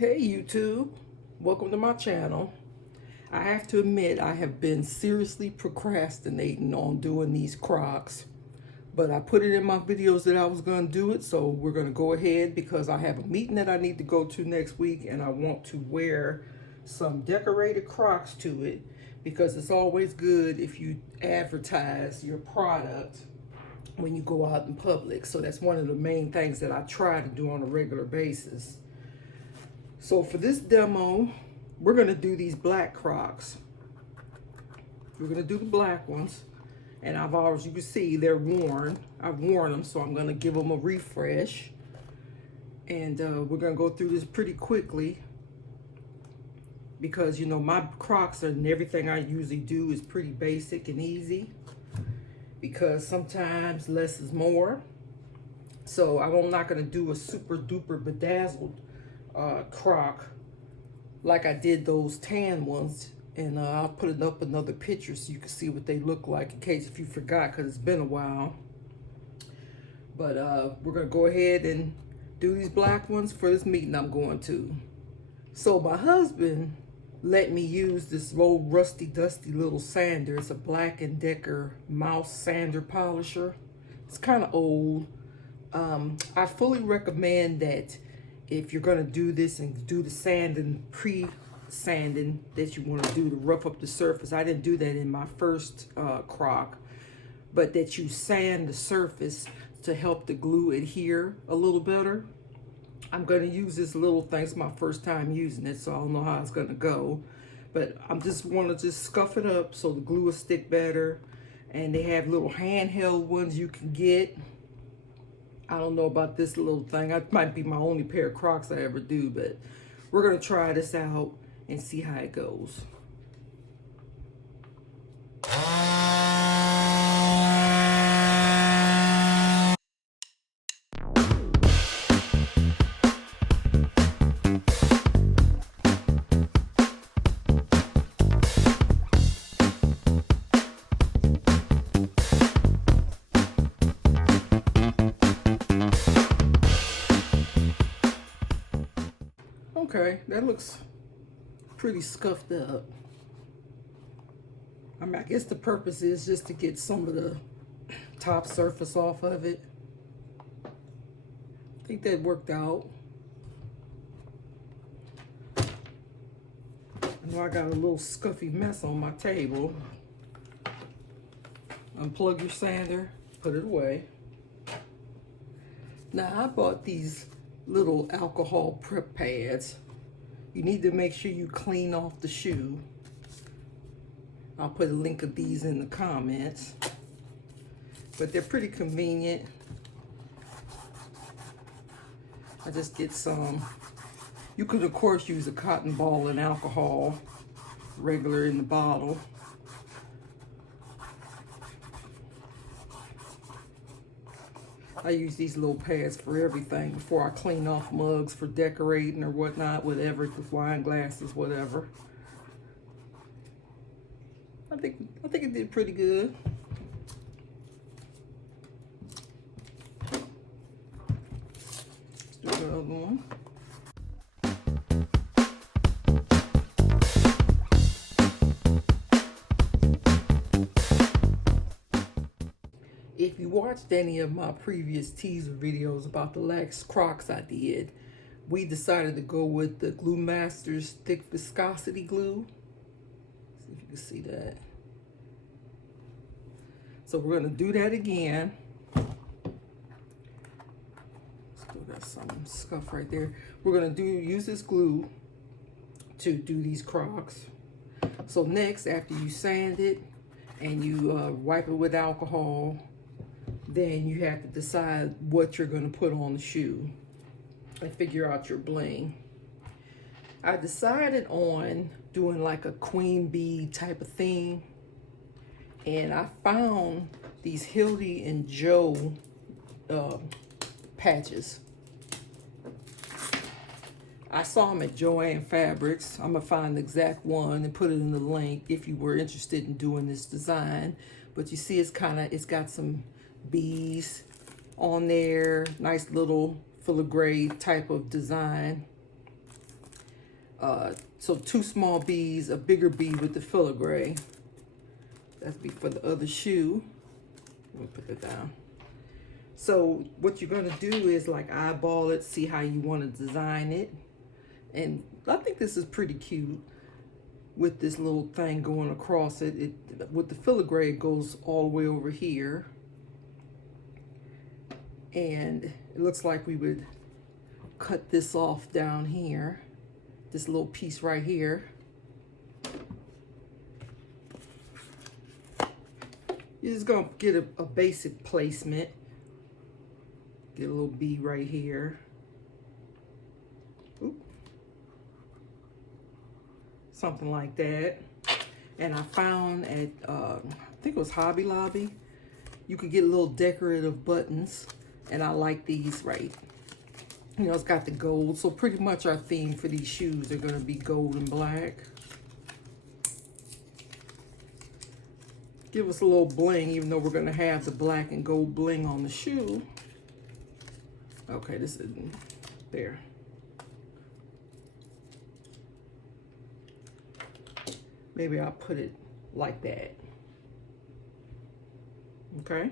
Hey YouTube, welcome to my channel. I have to admit I have been seriously procrastinating on doing these Crocs, but I put it in my videos that I was going to do it, so we're going to go ahead because I have a meeting that I need to go to next week and I want to wear some decorated Crocs to it because it's always good if you advertise your product when you go out in public. So that's one of the main things that I try to do on a regular basis. So for this demo, we're gonna do these black Crocs. We're gonna do the black ones. And I've already, you can see they're worn. I've worn them, so I'm gonna give them a refresh. And we're gonna go through this pretty quickly because, you know, my Crocs and everything I usually do is pretty basic and easy because sometimes less is more. So I'm not gonna do a super duper bedazzled Croc like I did those tan ones, and I'll put it up another picture so you can see what they look like in case if you forgot, because it's been a while. But we're gonna go ahead and do these black ones for this meeting I'm going to. So my husband let me use this old rusty dusty little sander. It's a Black & Decker Mouse Sander polisher. It's kind of old. I fully recommend that if you're gonna do this and do the sanding, pre-sanding that you wanna do to rough up the surface. I didn't do that in my first Croc, but that you sand the surface to help the glue adhere a little better. I'm gonna use this little thing. It's my first time using it, so I don't know how it's gonna go. But I'm just wanna scuff it up so the glue will stick better. And they have little handheld ones you can get. I don't know about this little thing. That might be my only pair of Crocs I ever do, but we're gonna try this out and see how it goes. Okay, that looks pretty scuffed up. I mean, I guess the purpose is just to get some of the top surface off of it. I think that worked out. I know I got a little scuffy mess on my table. Unplug your sander, put it away. Now, I bought these little alcohol prep pads. You need to make sure you clean off the shoe. I'll put a link of these in the comments. But they're pretty convenient. I just get some. You could of course use a cotton ball and alcohol, regular in the bottle. I use these little pads for everything before I clean off mugs for decorating or whatnot, whatever, with wine glasses, whatever. I think it did pretty good. Let's do another one. If you watched any of my previous teaser videos about the lax Crocs I did, we decided to go with the Glue Masters Thick Viscosity Glue. See if you can see that. So we're gonna do that again. Still got some scuff right there. We're gonna use this glue to do these Crocs. So next, after you sand it and you wipe it with alcohol, then you have to decide what you're going to put on the shoe and figure out your bling. I decided on doing like a queen bee type of thing, and I found these Hildy and Joe patches. I saw them at Joann Fabrics. I'm gonna find the exact one and put it in the link if you were interested in doing this design. But you see, it's got some bees on there, nice little filigree type of design. So 2 small beads, a bigger bead with the filigree. That's be for the other shoe. Let me put that down. So what you're gonna do is like eyeball it, see how you want to design it. And I think this is pretty cute with this little thing going across it. With the filigree, it goes all the way over here. And it looks like we would cut this off down here, this little piece right here. You're just gonna get a basic placement. Get a little B right here. Oop. Something like that. And I found at, I think it was Hobby Lobby, you could get little decorative buttons. And I like these, right? You know, it's got the gold. So pretty much our theme for these shoes are gonna be gold and black. Give us a little bling, even though we're gonna have the black and gold bling on the shoe. Okay, this isn't there. Maybe I'll put it like that. Okay.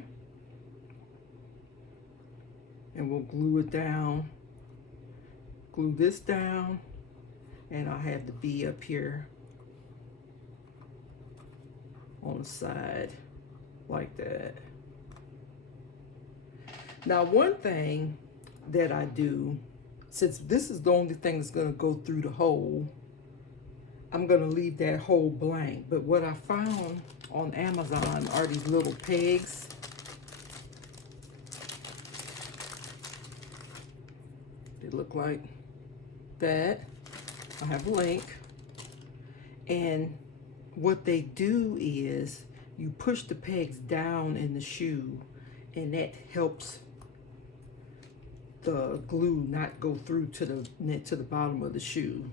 And we'll glue it down. Glue this down. And I'll have the B up here on the side like that. Now, one thing that I do, since this is the only thing that's going to go through the hole, I'm going to leave that hole blank. But what I found on Amazon are these little pegs. They look like that. I have a link. And what they do is you push the pegs down in the shoe, and that helps the glue not go through to the bottom of the shoe.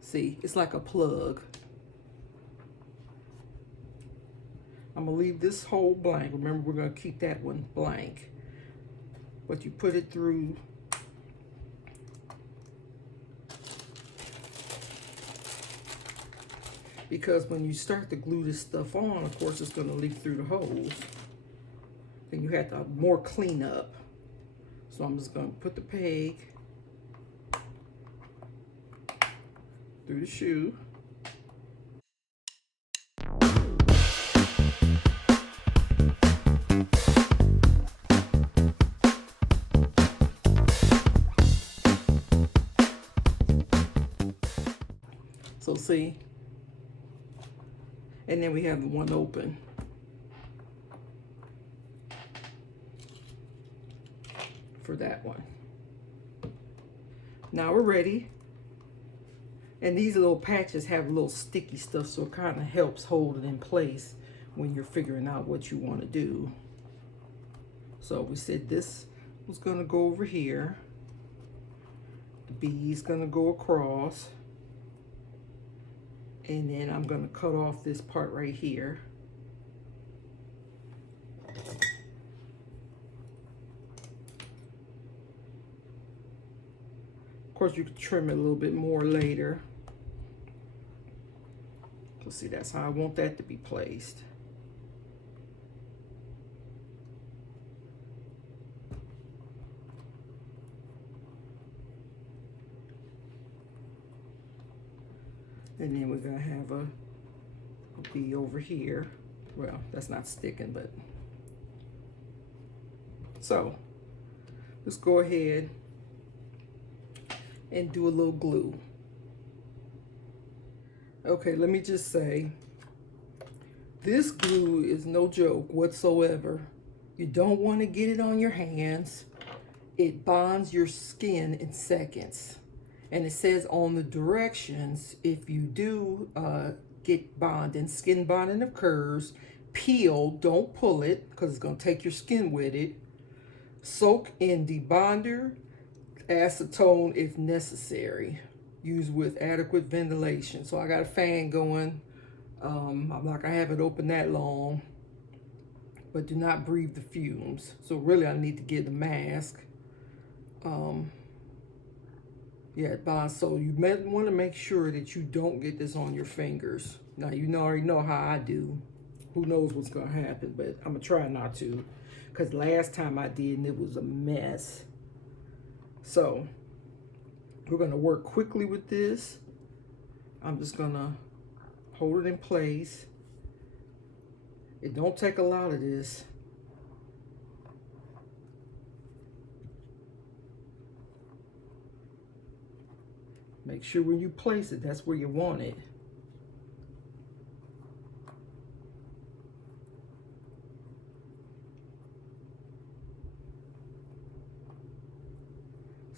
See, it's like a plug. I'm gonna leave this hole blank. Remember, we're gonna keep that one blank. But you put it through. Because when you start to glue this stuff on, of course, it's gonna leak through the holes. Then you have to more clean up. So I'm just gonna put the peg through the shoe. So see, and then we have the one open. For that one. Now we're ready. And these little patches have a little sticky stuff, so it kind of helps hold it in place when you're figuring out what you want to do. So we said this was going to go over here. The B is going to go across. And then I'm going to cut off this part right here. Of course, you can trim it a little bit more later. So see, that's how I want that to be placed. And then we're gonna have a B over here. Well, that's not sticking, but. So, let's go ahead and do a little glue. Okay, let me just say, this glue is no joke whatsoever. You don't want to get it on your hands. It bonds your skin in seconds. And it says on the directions, if you do get bonding, skin bonding occurs, peel, don't pull it, because it's going to take your skin with it. Soak in debonder, acetone if necessary. Use with adequate ventilation. So I got a fan going. I'm not gonna have it open that long, but do not breathe the fumes. So really I need to get a mask. Yeah, it bonds. So you want to make sure that you don't get this on your fingers. Now, you already know how I do. Who knows what's going to happen, but I'm going to try not to. Because last time I did, and it was a mess. So, we're going to work quickly with this. I'm just going to hold it in place. It don't take a lot of this. Make sure when you place it, that's where you want it.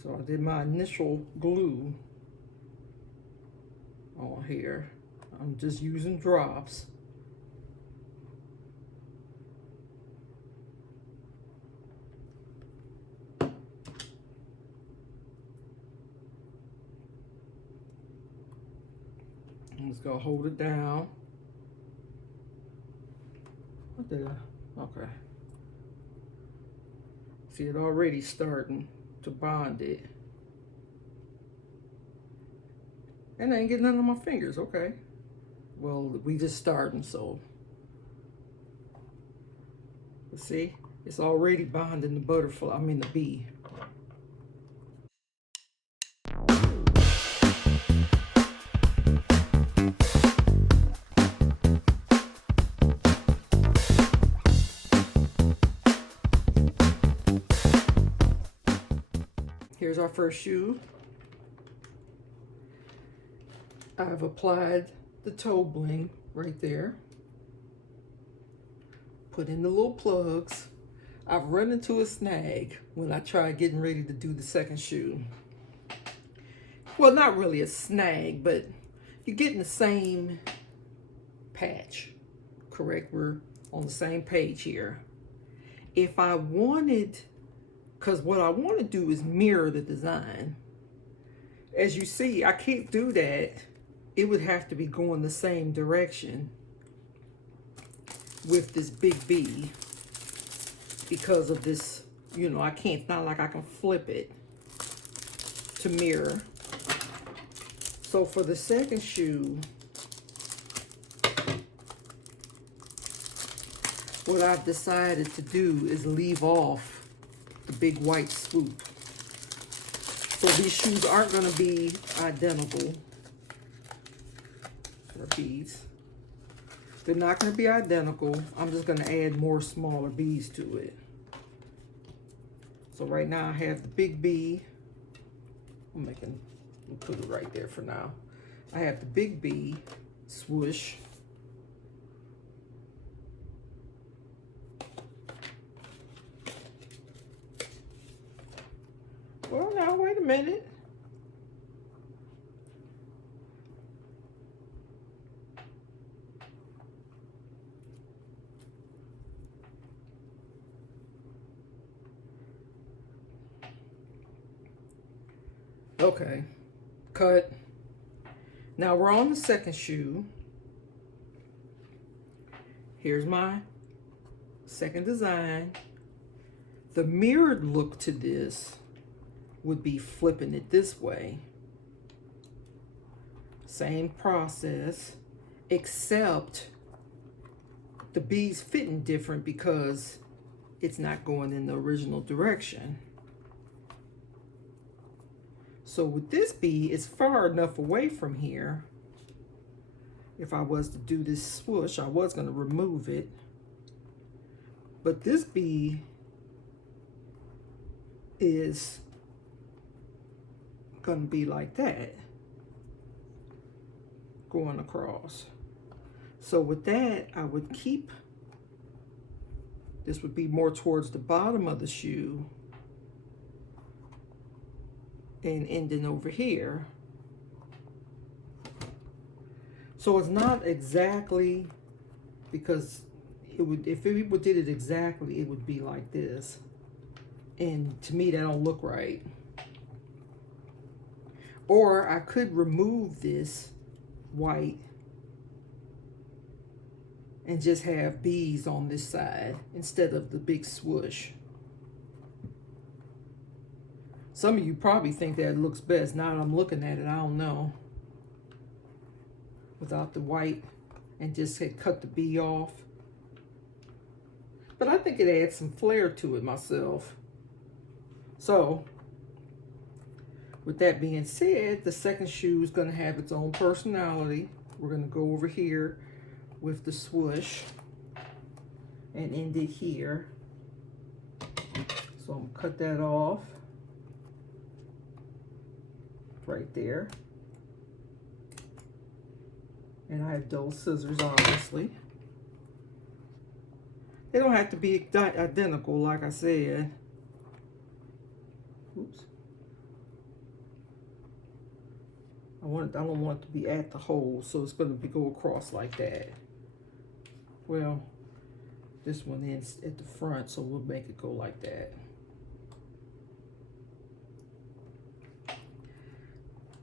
So I did my initial glue on here. I'm just using drops. I'm just gonna hold it down. What did I? Okay. See, it already starting to bond it. And I ain't getting none on my fingers, okay. Well, we just starting, so. See, it's already bonding the butterfly, I mean the bee. Here's our first shoe. I've applied the toe bling right there. Put in the little plugs. I've run into a snag when I tried getting ready to do the second shoe. Well, not really a snag, but you're getting the same patch, correct? We're on the same page here. If I wanted, because what I want to do is mirror the design. As you see, I can't do that. It would have to be going the same direction with this big B because of this, you know, I can't, it's not like I can flip it to mirror. So for the second shoe, what I've decided to do is leave off the big white swoop. So these shoes aren't going to be identical. Or beads. They're not going to be identical. I'm just going to add more smaller beads to it. So right now I have the big B. We'll put it right there for now. I have the big B swoosh. Well, now wait a minute. Okay, cut. Now we're on the second shoe. Here's my second design. The mirrored look to this would be flipping it this way. Same process, except the bees fitting different because it's not going in the original direction. So with this bee, it's far enough away from here. If I was to do this swoosh, I was going to remove it. But this bee is going to be like that, going across. So with that, I would keep, this would be more towards the bottom of the shoe and ending over here. So it's not exactly, because it would, if people did it exactly, it would be like this. And to me, that don't look right. Or I could remove this white and just have bees on this side instead of the big swoosh. Some of you probably think that it looks best. Now that I'm looking at it, I don't know. Without the white, and just had cut the B off. But I think it adds some flair to it myself. So, with that being said, the second shoe is going to have its own personality. We're going to go over here with the swoosh and end it here. So I'm going to cut that off right there. And I have dull scissors, obviously. They don't have to be identical, like I said. Oops. I don't want it to be at the hole, so it's going to go across like that. Well, this one ends at the front, so we'll make it go like that.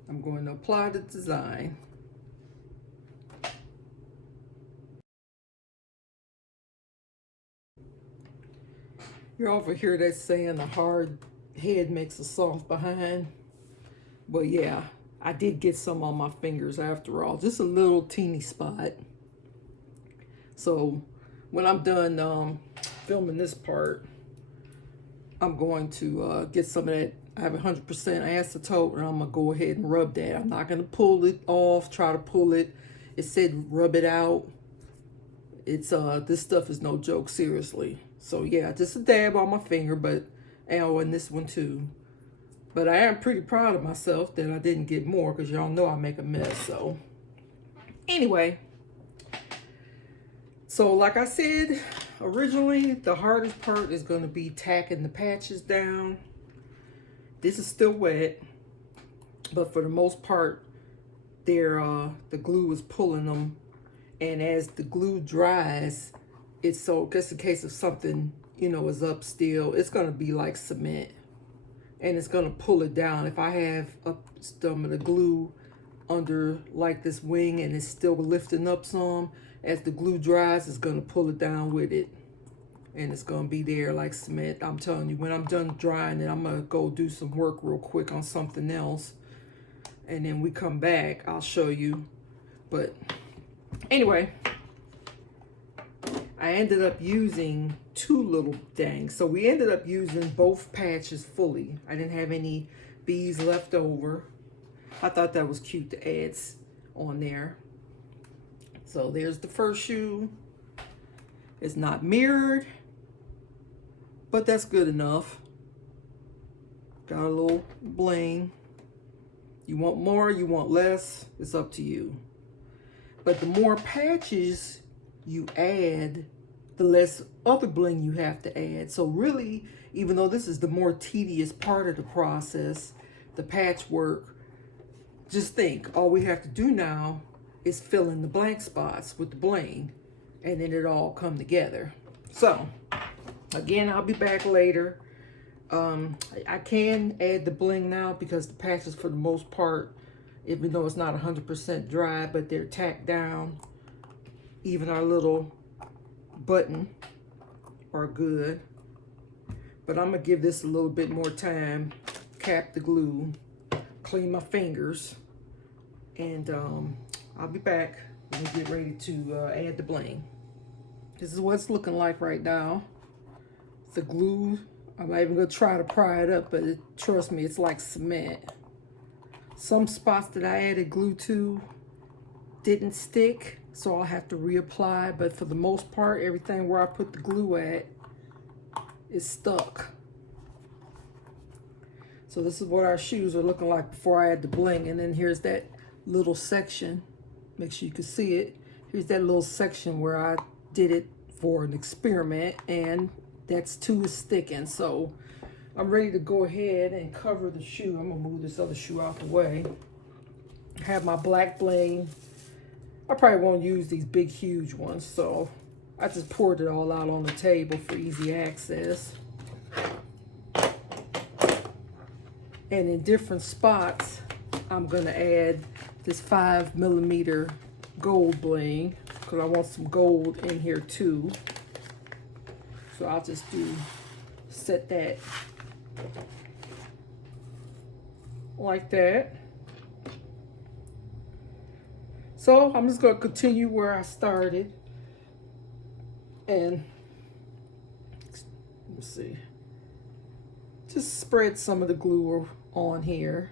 I'm going to apply the design. You ever hear that saying, a hard head makes a soft behind? Well, yeah, I did get some on my fingers after all, just a little teeny spot. So when I'm done filming this part, I'm going to get some of that. I have 100% acetone, and I'm gonna go ahead and rub that. I'm not gonna pull it off, try to pull it. It said rub it out. It's this stuff is no joke, seriously. So yeah, just a dab on my finger, but and this one too. But I am pretty proud of myself that I didn't get more, because y'all know I make a mess. So anyway, so like I said originally, the hardest part is going to be tacking the patches down. This is still wet, but for the most part, the glue is pulling them. And as the glue dries, it's just in case if something, you know, is up still, it's going to be like cement. And it's going to pull it down. If I have some of the glue under like this wing and it's still lifting up some, as the glue dries, it's going to pull it down with it. And it's going to be there like cement. I'm telling you, when I'm done drying it, I'm going to go do some work real quick on something else. And then we come back, I'll show you. But anyway, I ended up using two little things. So we ended up using both patches fully. I didn't have any beads left over. I thought that was cute to add on there. So there's the first shoe. It's not mirrored, but that's good enough. Got a little bling. You want more, you want less, it's up to you. But the more patches you add, the less other bling you have to add. So really, even though this is the more tedious part of the process, the patchwork, just think, all we have to do now is fill in the blank spots with the bling, and then it all come together. So again, I'll be back later. I can add the bling now because the patches, for the most part, even though it's not 100% dry, but they're tacked down. Even our little button are good. But I'm gonna give this a little bit more time, cap the glue, clean my fingers, and I'll be back when we get ready to add the bling. This is what it's looking like right now. The glue, I'm not even gonna try to pry it up, but trust me, it's like cement. Some spots that I added glue to didn't stick, so I'll have to reapply, but for the most part, everything where I put the glue at is stuck. So this is what our shoes are looking like before I add the bling. And then here's that little section. Make sure you can see it. Here's that little section where I did it for an experiment, and that's too sticking. So I'm ready to go ahead and cover the shoe. I'm gonna move this other shoe out the way. I have my black bling. I probably won't use these big, huge ones, so I just poured it all out on the table for easy access. And in different spots, I'm gonna add this 5mm gold bling, because I want some gold in here too. So I'll just set that like that. So I'm just going to continue where I started. And let's see. Just spread some of the glue on here.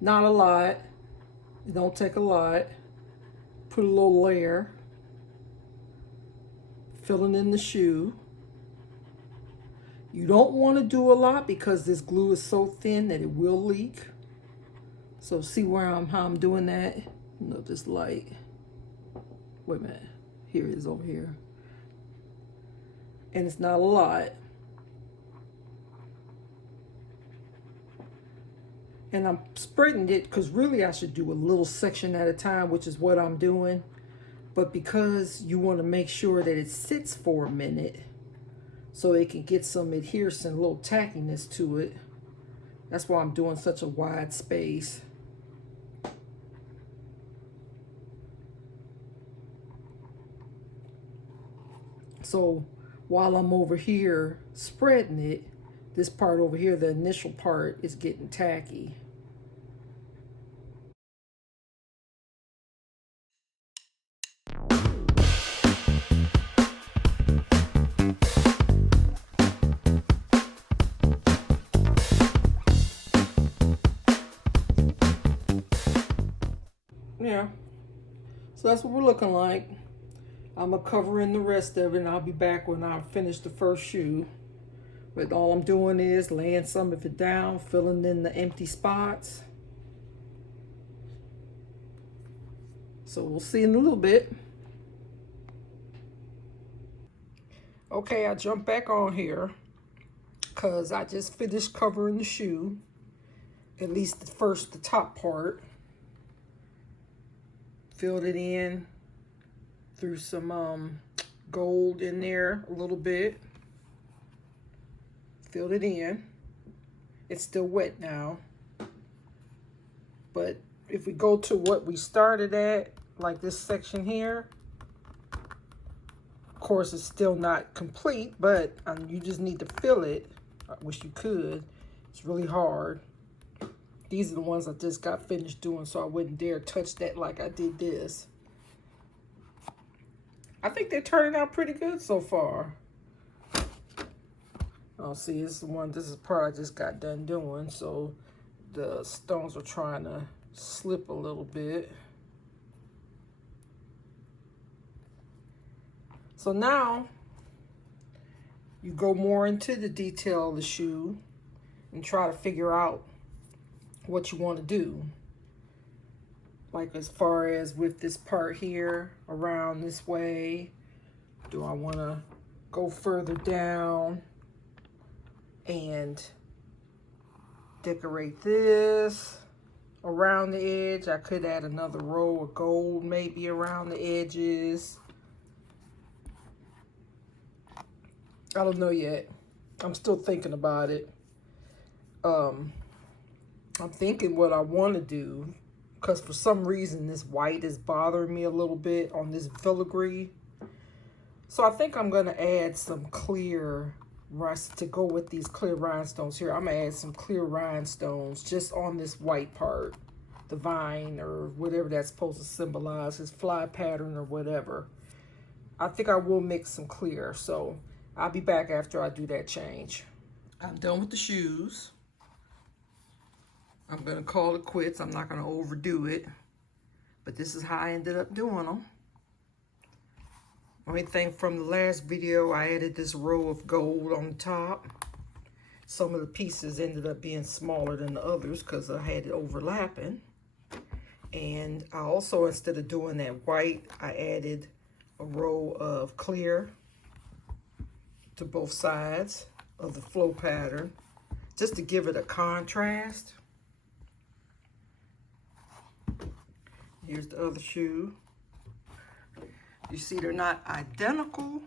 Not a lot. It don't take a lot. Put a little layer. Filling in the shoe. You don't want to do a lot because this glue is so thin that it will leak. So see where how I'm doing that? No, this light. Wait a minute. Here it is over here. And it's not a lot. And I'm spreading it because really I should do a little section at a time, which is what I'm doing. But because you want to make sure that it sits for a minute so it can get some adherence and a little tackiness to it, that's why I'm doing such a wide space. So while I'm over here spreading it, this part over here, the initial part, is getting tacky. Yeah, so that's what we're looking like. I'm gonna cover in the rest of it and I'll be back when I finish the first shoe. But all I'm doing is laying some of it down, filling in the empty spots. So we'll see in a little bit. Okay, I jumped back on here because I just finished covering the shoe, at least the top part. Filled it in, threw some gold in there a little bit. Filled it in. It's still wet now. But if we go to what we started at, like this section here, of course it's still not complete, but you just need to fill it. I wish you could. It's really hard. These are the ones I just got finished doing, so I wouldn't dare touch that like I did this. I think they're turning out pretty good so far. Oh, see, this is the part I just got done doing, so the stones are trying to slip a little bit. So now you go more into the detail of the shoe and try to figure out what you want to do. Like as far as with this part here, around this way, do I want to go further down and decorate this around the edge? I could add another row of gold maybe around the edges. I don't know yet. I'm still thinking about it. I'm thinking what I want to do, because for some reason this white is bothering me a little bit on this filigree. So I think I'm going to add some clear, to go with these clear rhinestones here. I'm going to add some clear rhinestones just on this white part, the vine or whatever that's supposed to symbolize, his fly pattern or whatever. I think I will mix some clear, so I'll be back after I do that change. I'm done with the shoes. I'm going to call it quits. I'm not going to overdo it. But this is how I ended up doing them. Only thing from the last video, I added this row of gold on the top. Some of the pieces ended up being smaller than the others because I had it overlapping. And I also, instead of doing that white, I added a row of clear to both sides of the flow pattern, just to give it a contrast. Here's the other shoe. You see they're not identical,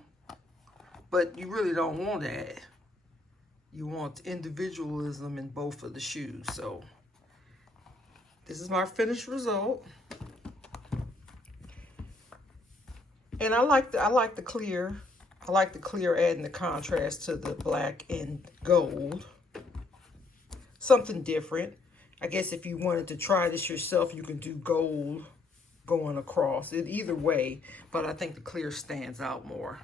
but you really don't want that. You want individualism in both of the shoes. So this is my finished result. And I like the clear. I like the clear adding the contrast to the black and gold. something different. I guess if you wanted to try this yourself, you can do gold going across it either way, but I think the clear stands out more.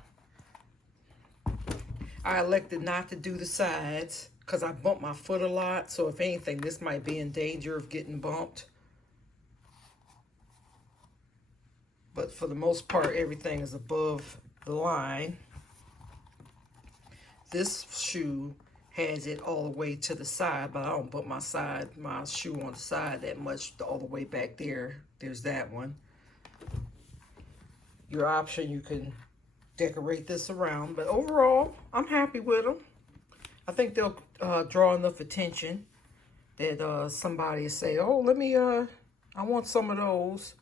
I elected not to do the sides because I bump my foot a lot, so if anything, this might be in danger of getting bumped. But for the most part, everything is above the line. This shoe has it all the way to the side, but I don't put my shoe on the side that much, all the way back there. There's that one. Your option, you can decorate this around, but overall, I'm happy with them. I think they'll draw enough attention that somebody will say, oh, let me, I want some of those.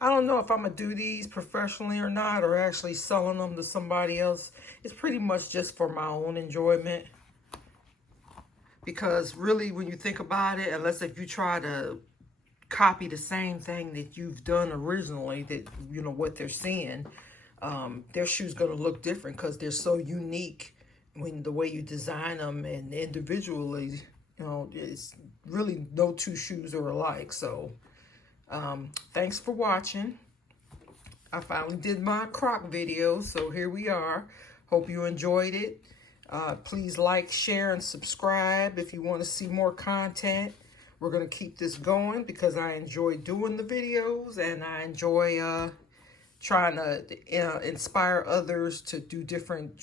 I don't know if I'm going to do these professionally or not, or actually selling them to somebody else. It's pretty much just for my own enjoyment. Because really, when you think about it, unless if you try to copy the same thing that you've done originally, that you know what they're seeing, their shoe's going to look different because they're so unique when the way you design them and individually, you know, it's really no two shoes are alike. So thanks for watching. I finally did my Croc video, so here we are. Hope you enjoyed it. Please like, share, and subscribe if you want to see more content. We're going to keep this going because I enjoy doing the videos, and I enjoy trying to inspire others to do different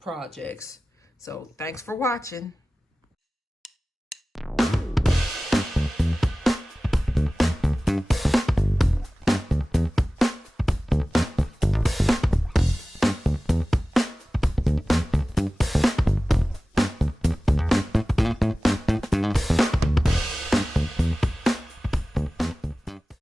projects. So thanks for watching.